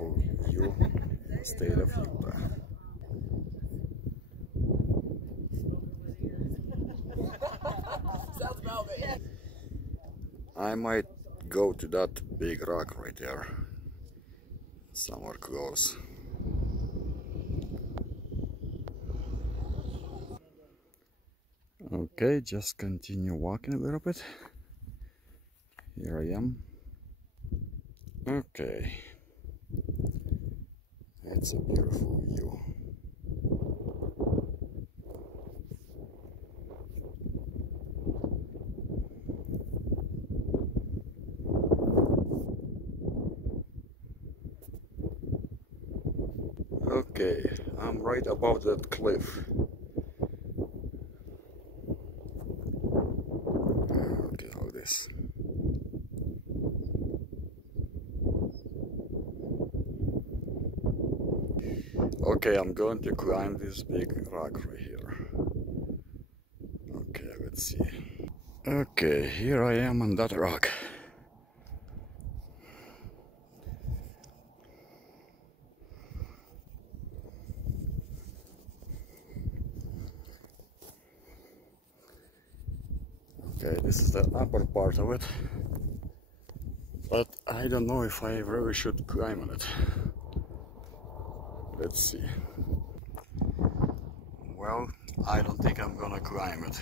beautiful view in the state of Utah. I might go to that big rock right there, somewhere close. Okay, just continue walking a little bit. Here I am. Okay, it's a beautiful view. Okay, I'm right above that cliff. Look at all this. Okay, I'm going to climb this big rock right here. Okay, let's see. Okay, here I am on that rock. Okay, this is the upper part of it, but I don't know if I really should climb on it. Let's see. Well, I don't think I'm gonna climb it.